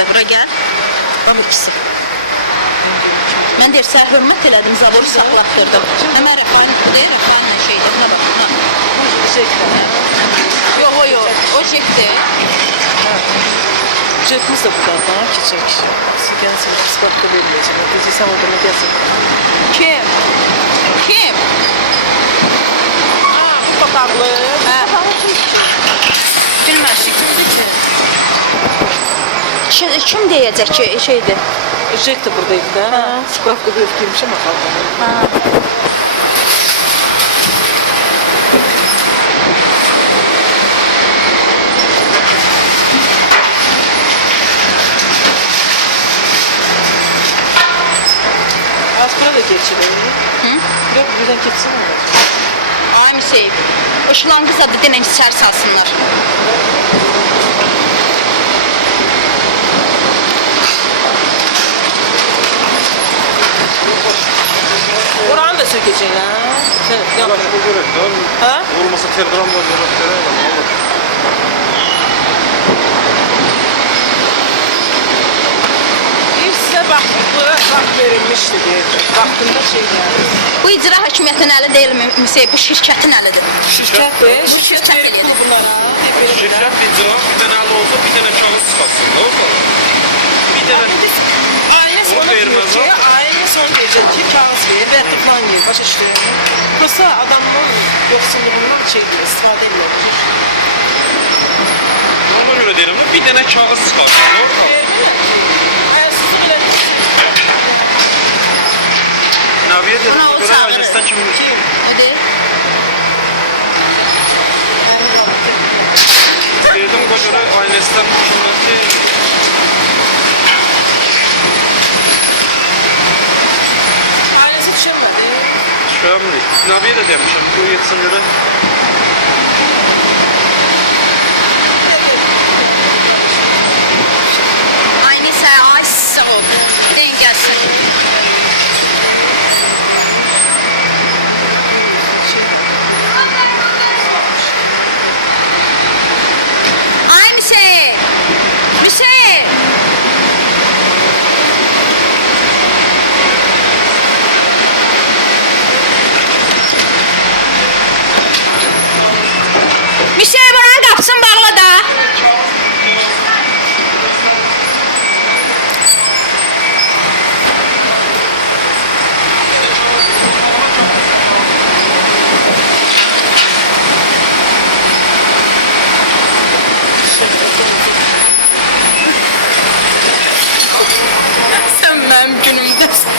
da. Bura gəl. Bax ikisi. Mən deyir, sən hörmət elədim, zavoru saxlatdırdım. Həmən rəfayın, bu deyir, rəfayınla şeydir. Buna bax, buna. Yox, o jekdir. Jekimiz de buradan keçək. Gəlsin, isbatda verməyəcəm. Deyəcəksən, orada nə gəlsin? Kim? Kim? Papaqlı. Papaqlı bilmədik. Kim deyəcək ki, şeydir? Jek de buradaydı da. Spravka verib girmişəm axaldan. Bura da geçilir. Yok, birden geçsin mi? Ay Müseyib, o şılanqız adı denən içəri salsınlar. Oranı da sökeceksin ha? Yavaş bu gerek değil mi? Ha? Olmasa telegram var ya. Bir size bak verilmişti diye. Vaktinde şeyler. Bu icra hakimiyyətinin əli deyil Müseyib, bu şirkətin əlidir. Şirket de. Bu şirkət verip eləyir. bunlara. Şirket icra bir tane elde olsa bir tane kağıt çıkarsın. Ne oldu? Bir tane. Aile Onu sonra diyor vermez ki, o. aile sonra diyecek ki kağıt verir ve tıklan gibi baş işliyor. Burası adamın yoksunluğundan şey diyor, istifade ediyor. Ona göre diyelim bir tane kağıt çıkarsın. Ne oldu? Ayarsızlık ile Naviye dedim. Ona o Göre çağırır. ailesinden kim? O deyil. Dedim o göre ailesinden kimler ailesi düşemedi. Şu an mı? Naviye de demişim. Bu yetsin göre. Ay neysə, ay sağ ol. Deyin gəlsin. Ay Müseyib. Müseyib. Müseyib oranın qapısını bağla da. Sen benim günümdesin.